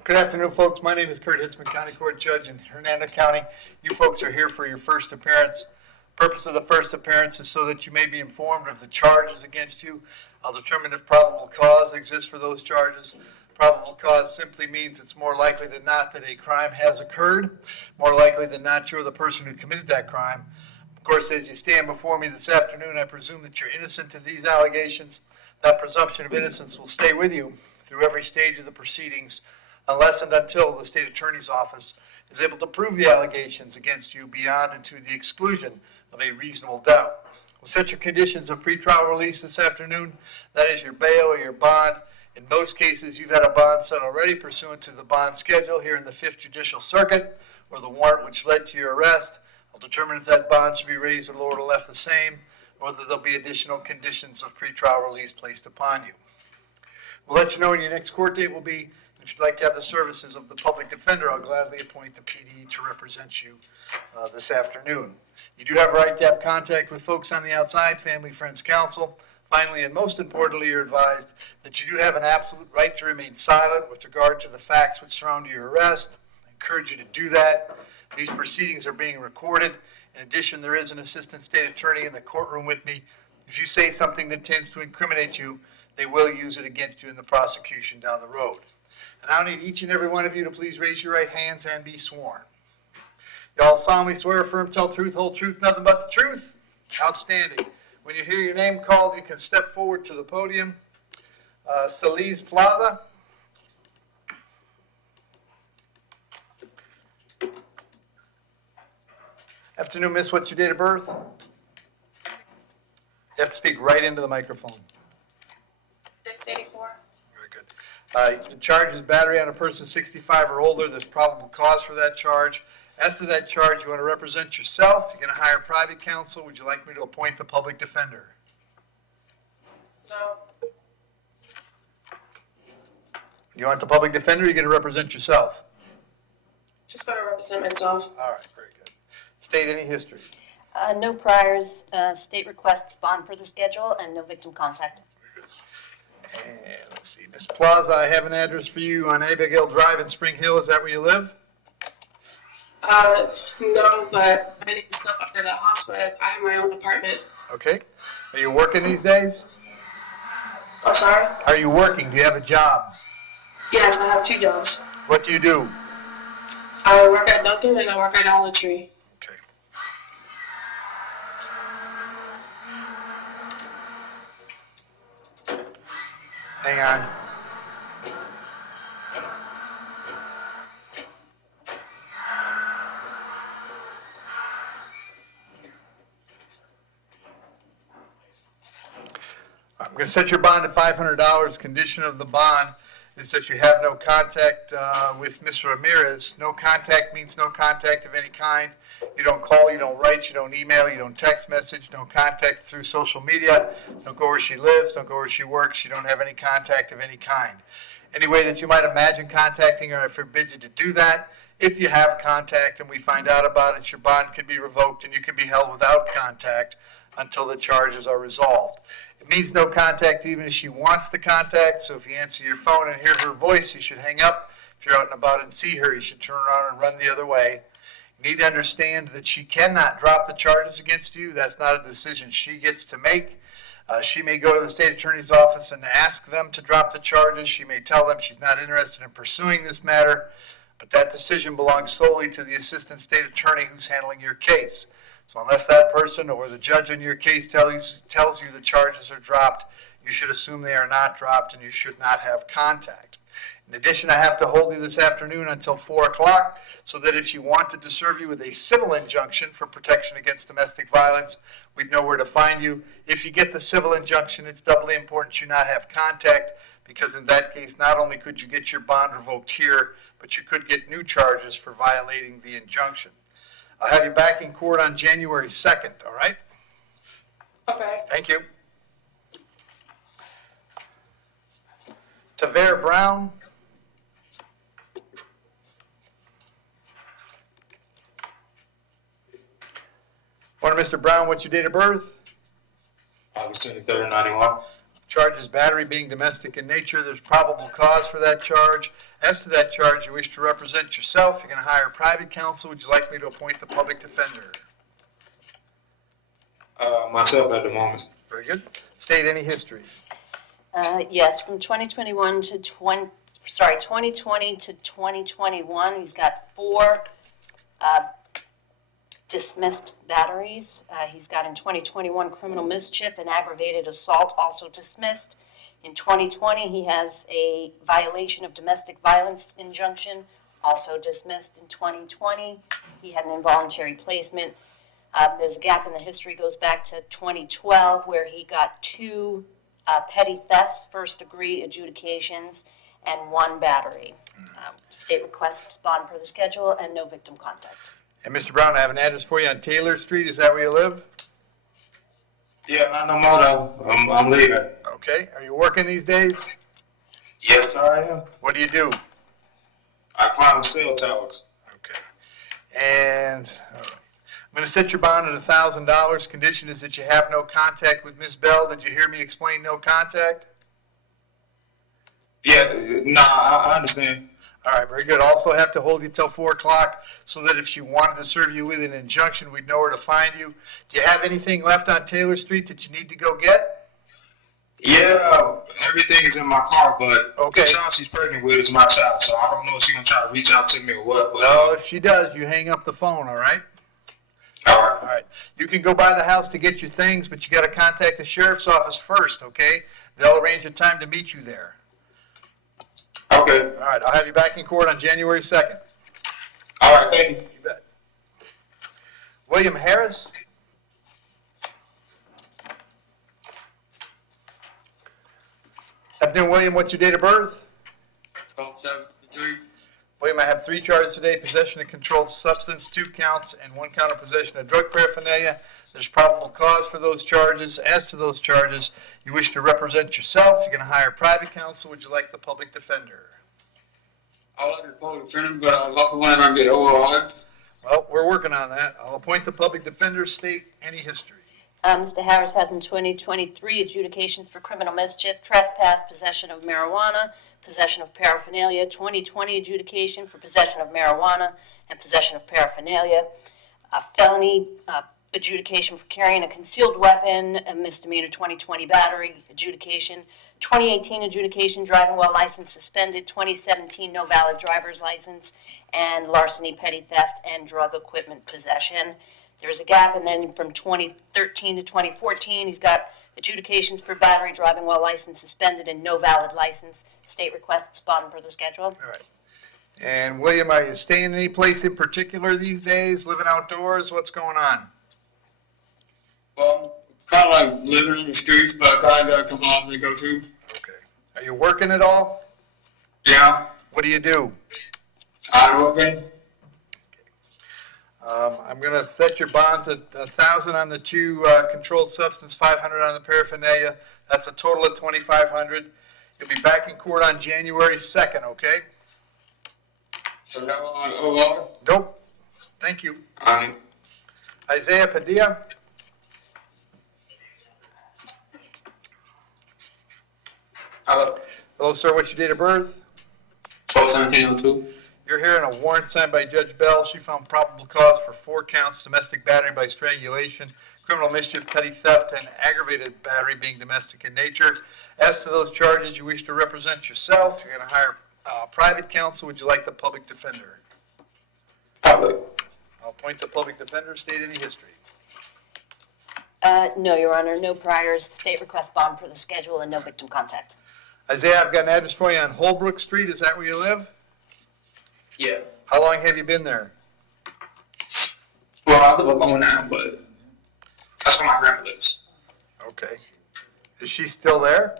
Good afternoon, folks. My name is Kurt Hitzemann, County Court Judge in Hernando County. You folks are here for your first appearance. Purpose of the first appearance is so that you may be informed of the charges against you. I'll determine if probable cause exists for those charges. Probable cause simply means it's more likely than not that a crime has occurred. More likely than not, you're the person who committed that crime. Of course, as you stand before me this afternoon, I presume that you're innocent of these allegations. That presumption of innocence will stay with you through every stage of the proceedings, unless and until the state attorney's office is able to prove the allegations against you beyond and to the exclusion of a reasonable doubt. We'll set your conditions of pretrial release this afternoon. That is your bail or your bond. In most cases, you've had a bond set already pursuant to the bond schedule here in the 5th Judicial Circuit, or the warrant which led to your arrest. I'll determine if that bond should be raised or lowered or left the same, or whether there'll be additional conditions of pretrial release placed upon you. We'll let you know when your next court date will be. If you'd like to have the services of the public defender, I'll gladly appoint the PD to represent you this afternoon. You do have a right to have contact with folks on the outside, family, friends, counsel. Finally, and most importantly, you're advised that you do have an absolute right to remain silent with regard to the facts which surround your arrest. I encourage you to do that. These proceedings are being recorded. In addition, there is an assistant state attorney in the courtroom with me. If you say something that tends to incriminate you, they will use it against you in the prosecution down the road. And I'll need each and every one of you to please raise your right hands and be sworn. Y'all solemnly swear, affirm, tell truth, whole truth, nothing but the truth? Outstanding. When you hear your name called, you can step forward to the podium. Salise Plaza. Afternoon, miss. What's your date of birth? You have to speak right into the microphone. 684. Very good. The charge is battery on a person 65 or older. There's probable cause for that charge. As to that charge, you want to represent yourself. You're going to hire private counsel. Would you like me to appoint the public defender? No. You want the public defender, or you're going to represent yourself? Just going to represent myself. All right, very good. State any history. No priors. State requests bond for the schedule and no victim contact. And let's see, Ms. Plaza, I have an address for you on Abigail Drive in Spring Hill. Is that where you live? No, but I need to step up to the hospital. I have my own apartment. Okay. Are you working these days? I'm sorry? Are you working? Do you have a job? Yes, I have 2 jobs. What do you do? I work at Dunkin' and I work at Dollar Tree. Okay. Hang on. I'm going to set your bond at $500. Condition of the bond is that you have no contact with Mr. Ramirez. No contact means no contact of any kind. You don't call, you don't write, you don't email, you don't text message, no contact through social media. Don't go where she lives, don't go where she works. You don't have any contact of any kind. Any way that you might imagine contacting her, I forbid you to do that. If you have contact and we find out about it, your bond can be revoked and you can be held without contact until the charges are resolved. It means no contact even if she wants the contact, so if you answer your phone and hear her voice, you should hang up. If you're out and about and see her, you should turn around and run the other way. You need to understand that she cannot drop the charges against you. That's not a decision she gets to make. She may go to the state attorney's office and ask them to drop the charges. She may tell them she's not interested in pursuing this matter, but that decision belongs solely to the assistant state attorney who's handling your case. So unless that person or the judge in your case tells you the charges are dropped, you should assume they are not dropped and you should not have contact. In addition, I have to hold you this afternoon until 4 o'clock so that if you wanted to serve you with a civil injunction for protection against domestic violence, we'd know where to find you. If you get the civil injunction, it's doubly important you not have contact, because in that case, not only could you get your bond revoked here, but you could get new charges for violating the injunction. I'll have you back in court on January 2nd, all right? Okay. Thank you. Tavere Brown. Morning, Mr. Brown. What's your date of birth? August 23rd, 91. Charge is battery being domestic in nature. There's probable cause for that charge. As to that charge, you wish to represent yourself, you're going to hire private counsel. Would you like me to appoint the public defender? Myself at the moment. Very good. State any history. Yes, from 2020 to 2021, he's got 4 dismissed batteries. He's got in 2021 criminal mischief and aggravated assault, also dismissed. In 2020, he has a violation of domestic violence injunction, also dismissed. In 2020, he had an involuntary placement. There's a gap in the history, goes back to 2012, where he got 2 petty thefts, first-degree adjudications, and 1 battery. State requests bond per the schedule and no victim contact. And Mr. Brown, I have an address for you on Taylor Street. Is that where you live? Yeah, not no more though. I'm leaving. Okay. Are you working these days? Yes, sir, I am. What do you do? I climb cell towers. Okay. And all right. I'm going to set your bond at $1,000. Condition is that you have no contact with Ms. Bell. Did you hear me explain no contact? Yeah, nah, I understand. All right, very good. Also have to hold you till 4 o'clock so that if she wanted to serve you with an injunction, we'd know where to find you. Do you have anything left on Taylor Street that you need to go get? Yeah, everything is in my car, but Okay. the child she's pregnant with is my child, so I don't know if she's going to try to reach out to me or what. But, No, if she does, you hang up the phone, all right? all right. All right. You can go by the house to get your things, but you got to contact the sheriff's office first, okay? They'll arrange a time to meet you there. Okay. All right, I'll have you back in court on January 2nd. All right, thank you. You bet. William Harris? Afternoon, William. What's your date of birth? 12/7/3. William, I have 3 charges today: possession of controlled substance, 2 counts, and 1 count of possession of drug paraphernalia. There's probable cause for those charges. As to those charges, you wish to represent yourself. You're going to hire private counsel. Would you like the public defender? I like the public defender, but I was also planning on getting OR. Well, we're working on that. I'll appoint the public defender. State any history. Mr. Harris has in 2023 adjudications for criminal mischief, trespass, possession of marijuana, possession of paraphernalia, 2020 adjudication for possession of marijuana and possession of paraphernalia, felony adjudication for carrying a concealed weapon, a misdemeanor 2020 battery adjudication, 2018 adjudication, driving while license suspended, 2017 no valid driver's license, and larceny, petty theft, and drug equipment possession. There's a gap, and then from 2013 to 2014, he's got adjudications for battery, driving while license suspended, and no valid license. State requests bond per the schedule. All right. And William, are you staying any place in particular these days? Living outdoors? What's going on? Well, kind of like living on the streets, but I kind of got to come off and go to. Okay. Are you working at all? Yeah, What do you do? I'm working. I'm going to set your bonds at 1,000 on the 2 controlled substance, 500 on the paraphernalia. That's a total of 2,500. You'll be back in court on January 2nd, okay? So now on OR. Nope. Thank you. All right. Isaiah Padilla? Hello. Hello, sir. What's your date of birth? 12/17/02. You're hearing a warrant signed by Judge Bell. She found probable cause for 4 counts: domestic battery by strangulation, criminal mischief, petty theft, and aggravated battery being domestic in nature. As to those charges, you wish to represent yourself. You're going to hire private counsel. Would you like the public defender? Public. I'll appoint the public defender. State any history. No, Your Honor, no priors. State request bond per the schedule and no victim contact. Isaiah, I've got an address for you on Holbrook Street. Is that where you live? Yeah. How long have you been there? Well, I live alone now, but that's where my grandma lives. Okay. Is she still there?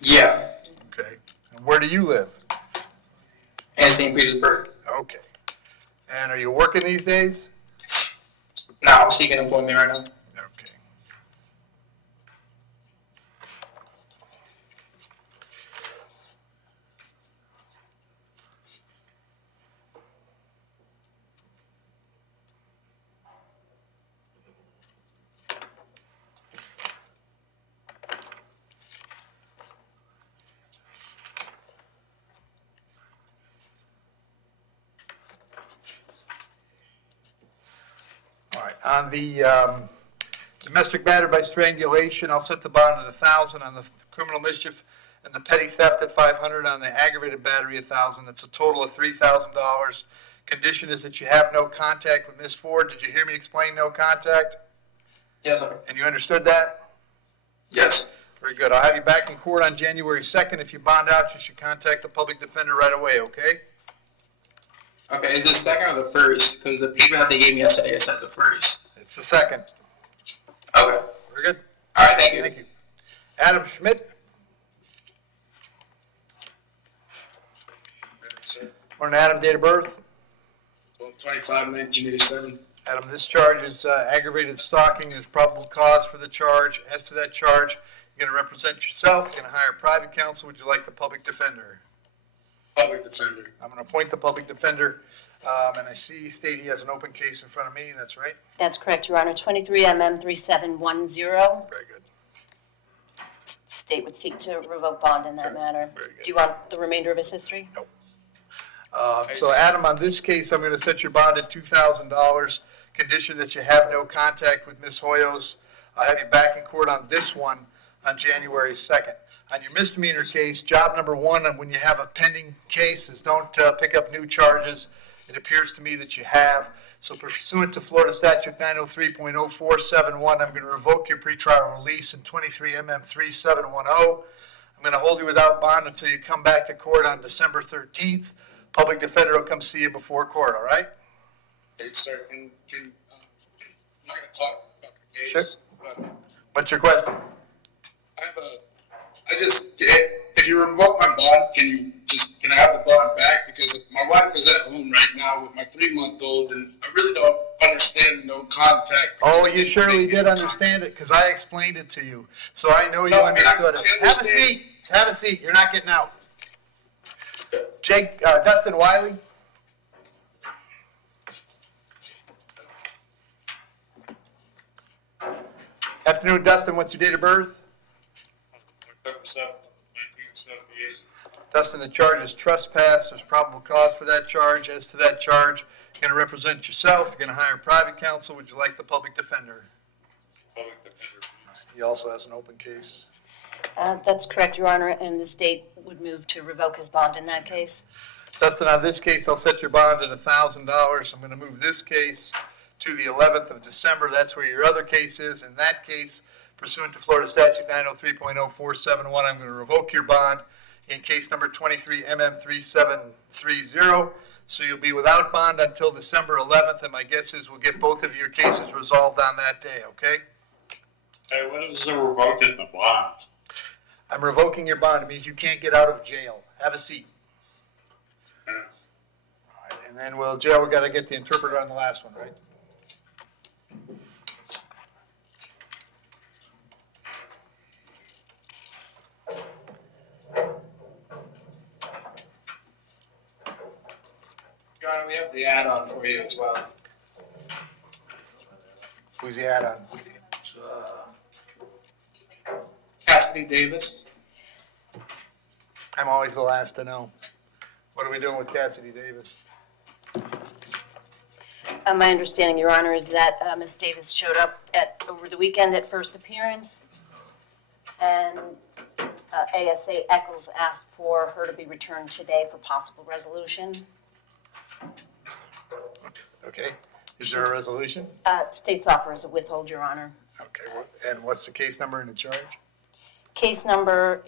Yeah. Okay. And where do you live? In St. Petersburg. Okay. And are you working these days? No, I'm seeking employment right now. Okay. On the domestic battery by strangulation, I'll set the bond at 1,000 on the criminal mischief, and the petty theft at 500 on the aggravated battery 1,000. That's a total of $3,000. Condition is that you have no contact with Miss Ford. Did you hear me explain no contact? Yes, sir. And you understood that? Yes. Very good. I'll have you back in court on January 2nd. If you bond out, you should contact the public defender right away, okay? Okay, is it second or the first? Because the paper that they gave me yesterday, it said the first. It's the second. Okay. Very good. All right, thank you. Thank you. Adam Schmidt. Morning, Adam. Date of birth? 12/25/1987. Adam, this charge is aggravated stalking. There's probable cause for the charge. As to that charge, you're going to represent yourself. You're going to hire private counsel. Would you like the public defender? Public defender. I'm going to appoint the public defender. And I see state he has an open case in front of me. That's right? That's correct, Your Honor. 23 MM 3710. Very good. State would seek to revoke bond in that matter. Very good. Do you want the remainder of his history? Nope. So Adam, on this case, I'm going to set your bond at $2,000, condition that you have no contact with Ms. Hoyos. I'll have you back in court on this one on January 2nd. On your misdemeanor case, job number one, and when you have a pending case, is don't pick up new charges. It appears to me that you have. So pursuant to Florida Statute 903.0471, I'm going to revoke your pretrial release in 23 MM 3710. I'm going to hold you without bond until you come back to court on December 13th. Public defender will come see you before court, all right? Yes, sir. And I'm not going to talk about the case. Sure. But What's your question? if you revoke my bond, can I have the bond back? Because my wife is at home right now with my 3-month-old, and I really don't understand no contact. Oh, you surely did understand it, because I explained it to you. So I know you understood it. Have a seat. Have a seat. You're not getting out. Dustin Wiley. Afternoon, Dustin. What's your date of birth? October 7th, 1978. Dustin, the charge is trespass. There's probable cause for that charge. As to that charge, you're going to represent yourself. You're going to hire private counsel. Would you like the public defender? Public defender. He also has an open case. That's correct, Your Honor, and the state would move to revoke his bond in that case. Dustin, on this case, I'll set your bond at $1,000. I'm going to move this case to the 11th of December. That's where your other case is. In that case, pursuant to Florida Statute 903.0471, I'm going to revoke your bond in case number 23 MM 3730. So you'll be without bond until December 11th, and my guess is we'll get both of your cases resolved on that day, okay? Hey, what is the revoking the bond? I'm revoking your bond. It means you can't get out of jail. Have a seat. All right, and then we'll got to get the interpreter on the last one, right? Your Honor, we have the add-on for you as well. Who's the add-on? Cassidy Davis. I'm always the last to know. What are we doing with Cassidy Davis? My understanding, Your Honor, is that Ms. Davis showed up over the weekend at first appearance, and ASA Eccles asked for her to be returned today for possible resolution. Okay. Is there a resolution? State's offer is a withhold, Your Honor. Okay. And what's the case number and the charge? Case number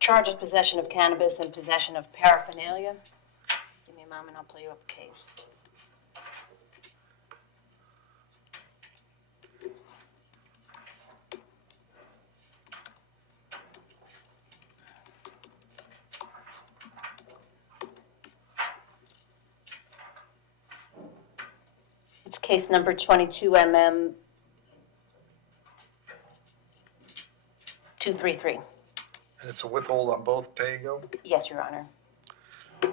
charges possession of cannabis and possession of paraphernalia. Give me a moment, I'll pull you up the case. It's case number 22 MM 233. And it's a withhold on both pay and go? Yes, Your Honor. All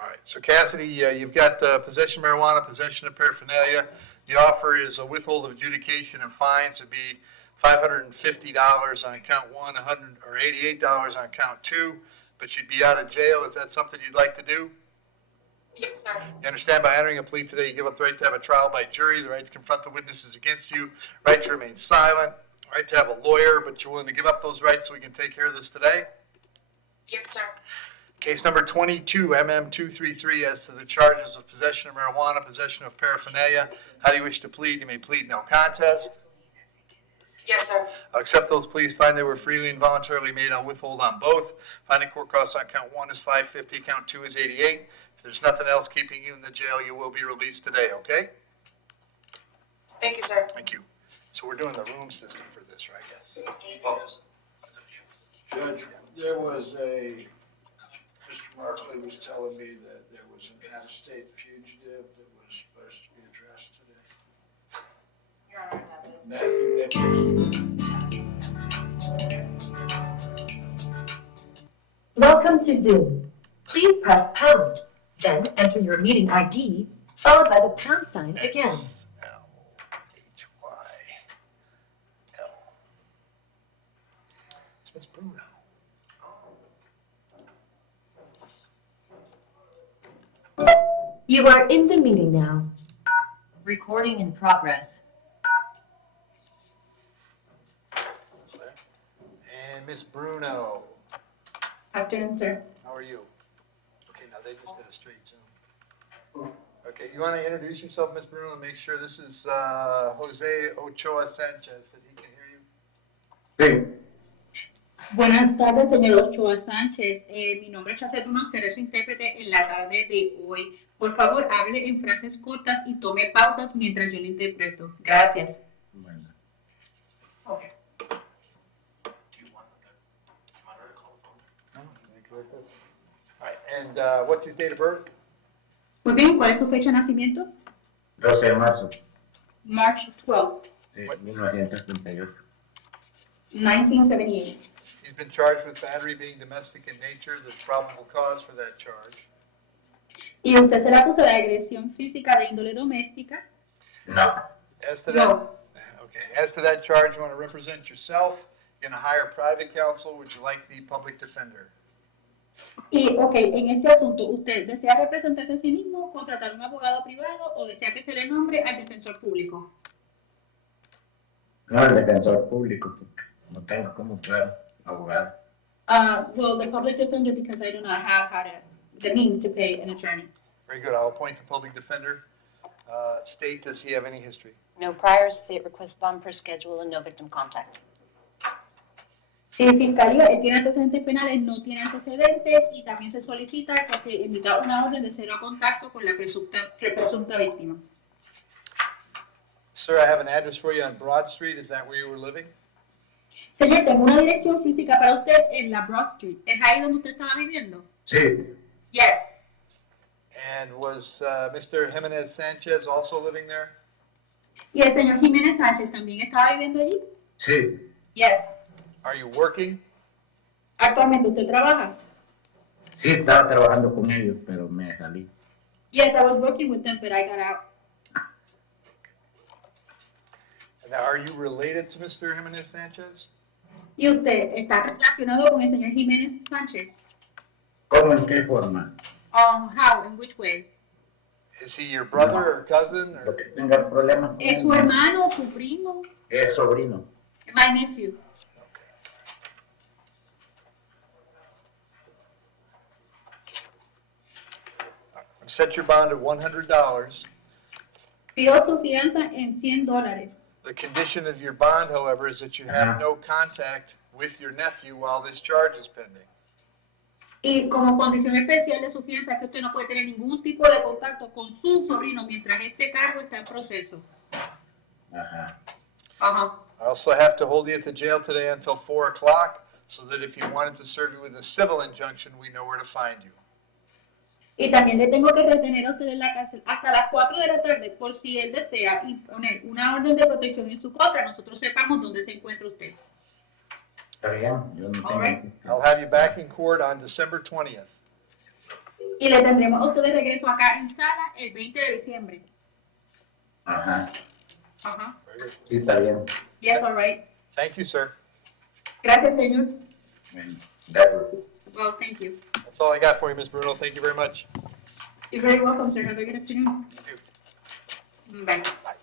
right. So Cassidy, you've got possession of marijuana, possession of paraphernalia. The offer is a withhold of adjudication and fines. It'd be $550 on count one, $88 on count two, but you'd be out of jail. Is that something you'd like to do? Yes, sir. You understand by entering a plea today, you give up the right to have a trial by jury, the right to confront the witnesses against you, right to remain silent, right to have a lawyer, but you're willing to give up those rights so we can take care of this today? Yes, sir. Case number 22, MM233, as to the charges of possession of marijuana, possession of paraphernalia. How do you wish to plead? You may plead no contest. Yes, sir. I'll accept those pleas, find they were freely and voluntarily made, I'll withhold on both. Finding court costs on count 1 is $550, count 2 is $88. If there's nothing else keeping you in the jail, you will be released today, okay? Thank you, sir. Thank you. So we're doing the room system for this, right? Yes. Judge, there was Mr. Markley was telling me that there was an out-of-state fugitive that was supposed to be addressed today. Matthew Nichols. Welcome to Zoom. Please press pound, then enter your meeting ID, followed by the pound sign again. L-H-Y-L. It's Miss Bruno. You are in the meeting now. Recording in progress. And Miss Bruno, Afternoon, sir. how are you? Okay, now they just did a straight Zoom. Okay, you want to introduce yourself, Miss Bruno, and make sure this is Jose Ochoa Sanchez, that he can hear you? Sí. Buenas tardes, señor Ochoa Sánchez. Mi nombre es Chacel Bruno, seré su intérprete en la tarde de hoy. Por favor, hable en frases cortas y tome pausas mientras yo le interpreto. Gracias. Bueno. Okay. Do you want her to call the phone? No, all right, and what's his date of birth? Muy bien, ¿cuál es su fecha de nacimiento? 12 de marzo. March 12, Sí, 1938. 1978. He's been charged with battery being domestic in nature. There's probable cause for that charge. ¿Y usted se le acusa de agresión física de índole doméstica? No. As to that, No. okay, as to that charge, you want to represent yourself. You're going to hire private counsel. Would you like the public defender? Y, ok, en este asunto, ¿usted desea representarse a sí mismo, contratar un abogado privado o desea que se le nombre al defensor público? No, el defensor público, porque no tengo cómo traer abogado. Well, the public defender, because I do not have the means to pay an attorney. Very good. I'll appoint the public defender. State, does he have any history? No prior state request bond per schedule and no victim contact. Si fiscalía tiene antecedentes penales, no tiene antecedentes y también se solicita que se emita una orden de cero contacto con la presunta víctima. Sir, I have an address for you on Broad Street. Is that where you were living? Señor, tengo una dirección física para usted en la Broad Street. ¿Es ahí donde usted estaba viviendo? Sí. Yes. And was Mr. Jimenez Sanchez also living there? ¿Y el señor Jiménez Sánchez también estaba viviendo allí? Sí. Yes. Are you working? ¿Actualmente usted trabaja? Sí, estaba trabajando con ellos, pero me salí. Yes, I was working with them, but I got out. And are you related to Mr. Jimenez Sanchez? ¿Y usted está relacionado con el señor Jiménez Sánchez? ¿Cómo? ¿En qué forma? How? In which way? Is he your brother or cousin? Or? Porque tenga problemas con ¿Es él, su no. hermano, su primo? Es sobrino. My nephew. Set your bond at $100. Pidió su fianza en $100. The condition of your bond, however, is that you have no contact with your nephew while this charge is pending. Y como condición especial de su fianza es que usted no puede tener ningún tipo de contacto con su sobrino mientras este cargo está en proceso. Ajá. Ajá. I also have to hold you at the jail today until 4 o'clock, so that if you wanted to serve you with a civil injunction, we know where to find you. Y también le tengo que retener a usted en la cárcel hasta las 4 de la tarde por si él desea imponer una orden de protección en su contra, nosotros sepamos dónde se encuentra usted. Está bien, yo no tengo. All right. I'll have you back in court on December 20th. Y le tendremos a usted de regreso acá en sala el 20 de diciembre. Ajá. Ajá. Sí, está bien. Yes, all right. Thank you, sir. Gracias, señor. Bueno, gracias. Well, thank you. That's all I got for you, Ms. Bruno. Thank you very much. You're very welcome, sir. Have a good afternoon. You too. Bye. Bye.